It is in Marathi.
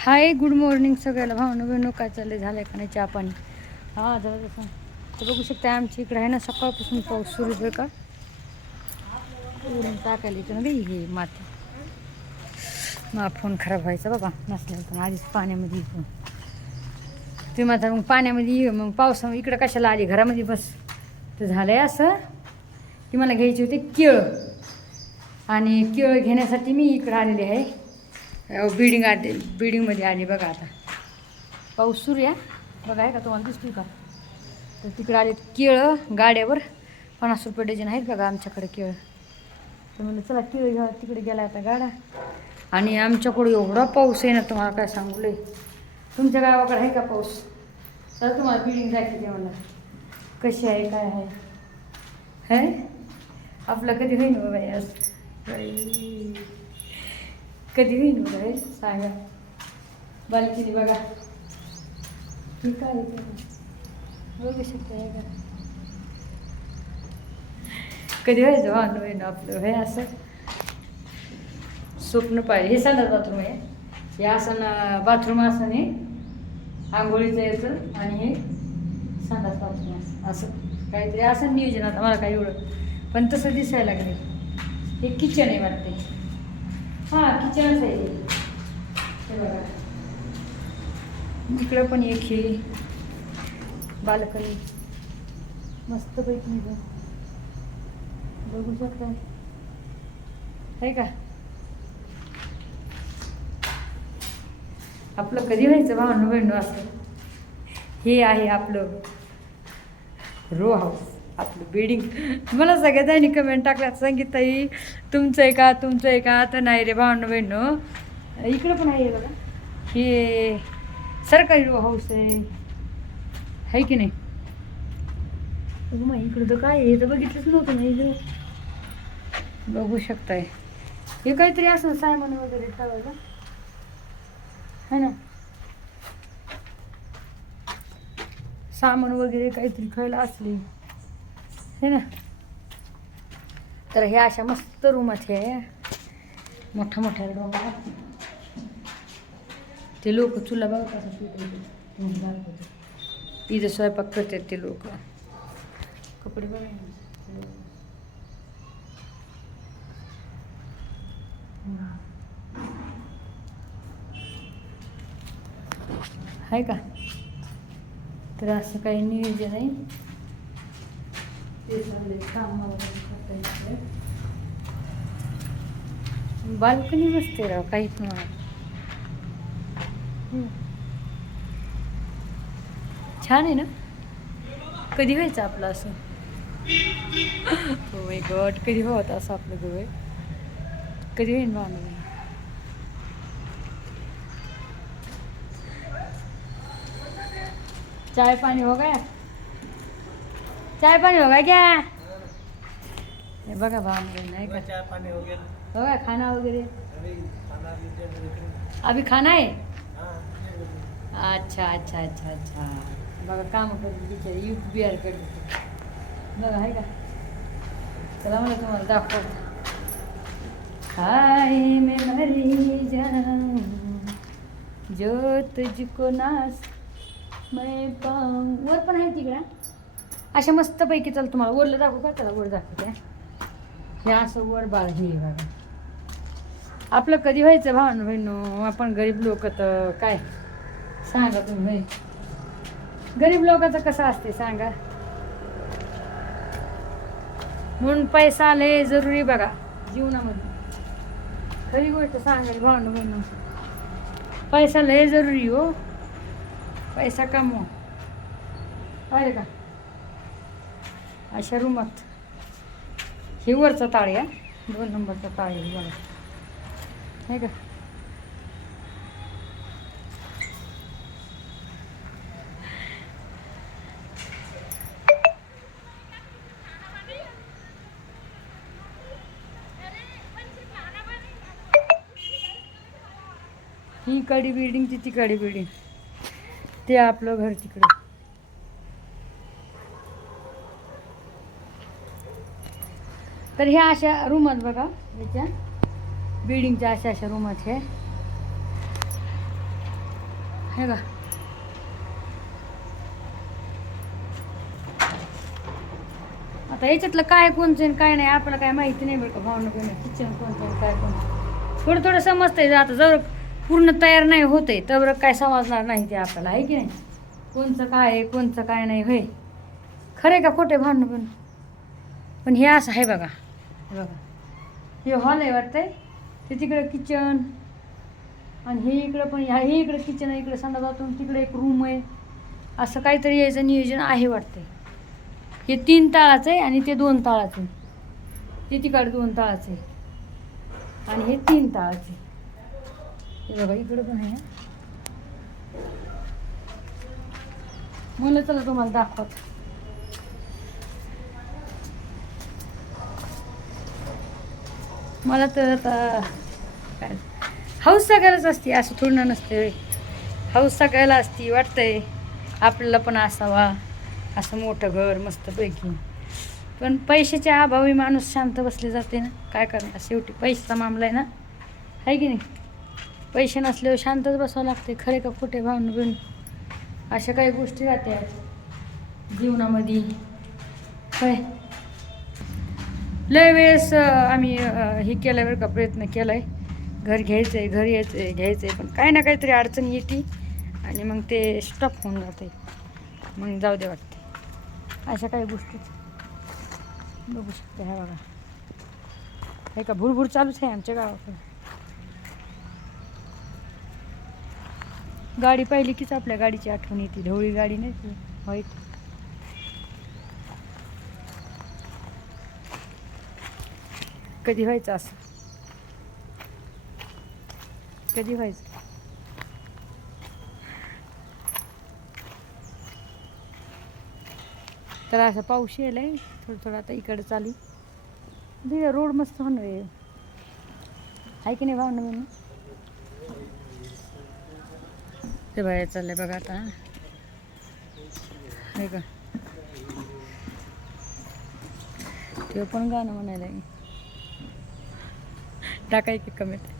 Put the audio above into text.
हाय गुड मॉर्निंग सगळ्याला. भावना बहिणू काय चाललंय? झालंय का नाही चहा पाणी? हा झालं तसं तर बघू शकता आमच्या इकडे आहे ना सकाळपासून पाऊस सुरू आहे का? उडून टाकायला येतो ना बाई हे माती. मला फोन खराब व्हायचा बाबा नसल्यावर पण आधीच पाण्यामध्ये येतो. तुम्ही माझा मग पाण्यामध्ये ये मग पावसा इकडं कशाला आली? घरामध्ये बस. तर आहे असं. की मला घ्यायची होती केळं. आणि केळ घेण्यासाठी मी इकडं आलेली आहे. बिडिंग आले बिडिंगमध्ये आली बघा आता. पाऊस सुरू आहे बघा आहे का तुम्हाला दिसतो का? तर तिकडे आले केळं गाड्यावर. पन्नास रुपये डझन आहेत बघा आमच्याकडे केळं. तर म्हणलं चला केळं घ्या तिकडे गेला आता गाडा. आणि आमच्याकडे एवढा पाऊस आहे ना तुम्हाला काय सांगू लय. तुमच्या गावाकडे आहे का पाऊस? तर तुम्हाला बिल्डिंग दाखवते मला कशी आहे काय आहे? है? आपलं कधी होईन बाबा यार बाई. कधी होईन बघा हे सांगा. बालकिनी बघा. ठीक आहे ते. बघू शकता हे का कधी व्हायचं हो, भांडण होईन आपलं? हे असं? स्वप्न पाहिजे हे संडास बाथरूम आहे. हे असं बाथरूम असं हे आंघोळीचं येतं आणि हे संडास बाथरूम असं असं. काहीतरी असं नियोजन आता मला काही एवढं. पण तसं दिसायला लागले हे किचन आहे वाटते हां किचनच आहे. बघा. इकडं पण एक हे. बालकनी. मस्त पैकी बघू शकता. आहे का? आपलं कधी व्हायचं? भावनं बहिणं असं. हे आहे आपलं रो हाऊस आपलं बिल्डिंग मला सगळ्यांनी कमेंट टाकल्यात संगीताई तुमचं आहे का? तुमचं आहे का? तर नाही रे भावनं बहिणं इकडं पण आहे बघा. हे सरकारी रो हाऊस आहे. आहे की नाही? मग इकडं तर काय आहे? हे तर बघितलंच नव्हतं नाही बघू शकताय. हे काहीतरी असं सायमन वगैरे ठेवायला है ना? सामान वगैरे काहीतरी खायला असली. है ना? तर हे अशा मस्त रूम आहे मोठ्या मोठ्या रूमात ते लोक चुला बघा कसं इथं स्वयंपाक करतात ते लोक. कपडे बघा. आहे का? तर असं काही नियोजन आहे. ते चाललंय काम वगैरे करता येतंय. बाल्कनी मस्त आहे राव काहीच नाही हम्म. छान आहे ना? कधी व्हायचं आपलं असं? हो माय गॉड कधी होत असं आपलं जवळ कधी होईन बांधून चाय पानी हो गया चाय पानी हो गया क्या? हे बघा बांधून नाही का? चाय हो गया हो गया खाना वगैरे. अभी खाना भी दे दो अभी खाना है? हाँ अच्छा अच्छा अच्छा अच्छा. बघा काम करते बिचारी यू पी आर करते. बघा आहे का? चला मला तुम्हाला दाखवतो. हाय मैं मरी जाऊं। जो तुझको नास मैं पाऊं. वर पण आहे तिकडं. अशा मस्तपैकी चल तुम्हाला वरलं दाखवू का? त्याला वर दाखवते हे. असं वर बाळ हे आहे बघा. आपलं कधी व्हायचं भावना बहिणू आपण गरीब लोक तर काय? सांगा तुम्ही गरीब लोकांचं कसं असते सांगा. म्हणून पैसा आले जरुरी बघा जीवनामध्ये. खरी गोष्ट सांगायला भावना बहिणू पैसा लय जरुरी हो. पैसा कमवा. पाहिजे का? अशा रूमात. हे वरचा ताळी आहे दोन नंबरचा ताळी आहे बघा. आहे का? ही कडी बिल्डिंग ती तिकडे बिल्डिंग ते आपलं घर तिकडे. तर ह्या अशा रूमात बघा. याच्या. बिल्डिंगच्या अशा अशा रूमात आहेत हे. का आता याच्यातलं काय कोणचं काय नाही आपल्याला काय माहिती नाही बरं का भावना कोण. किचन कोणतं काय कोण थोडं थोडं समजतंय आता जर पूर्ण तयार नाही होत आहे तर काय समजणार नाही ते आपल्याला आहे की नाही? कोणचं काय आहे कोणचं काय नाही होय. आहे का खोटे भांडणं पण? पण हे असं आहे बघा. बघा. हे हॉल आहे वाटतंय. ते तिकडं किचन आणि हे इकडं पण ह्या हे इकडं किचन आहे इकडं संडा जातो तिकडे एक रूम आहे. असं काहीतरी यायचं नियोजन आहे वाटतंय. हे तीन ताळाचं आहे आणि ते दोन ताळाचं आहे. ते तिकडे दोन ताळाचं आहे. आणि हे तीन ताळाचे हे बघा इकडं पण आहे. मला चला तुम्हाला दाखवत. मला तर आता काय? हाऊस सगळ्यालाच असते असं थोडं नसते. हाऊस सगळ्याला असती वाटतंय. आपल्याला पण असावा. असं मोठं घर मस्तपैकी पण पैशाच्या अभावी माणूस शांत बसले जाते ना. काय करणार? शेवटी पैसा मामला आहे ना. आहे की नाही? पैसे नसल्यावर शांतच बसावं लागते खरे का खोटे भावनं बिन अशा काही गोष्टी राहत्या जीवनामध्ये. काय? लय वेळेस आम्ही हे केलं का प्रयत्न केला आहे घर घ्यायचं आहे घर यायचं आहे घ्यायचं आहे पण काही ना काहीतरी अडचण येते आणि मग ते स्टॉप होऊन जाते. मग जाऊ दे वाटते. अशा काही गोष्टीच बघू शकते ह्या बघा. हे का भुरभुर चालूच आहे आमच्या गावाकडे. गाडी पाहिली कीच आपल्या गाडीची आठवण येते. ढवळी गाडी नाही व्हाईट कधी व्हायचं असं? कधी व्हायचं? तर असं पाऊस येलाय थोडं थोडं आता इकडं चालू. दे रोड मस्त होणार आहे आहे की नाही भाव नवीन? ते बाहेर चाललंय बघा आता. हे का ते पण गाणं म्हणायला आहे टाकाय की कमेंट.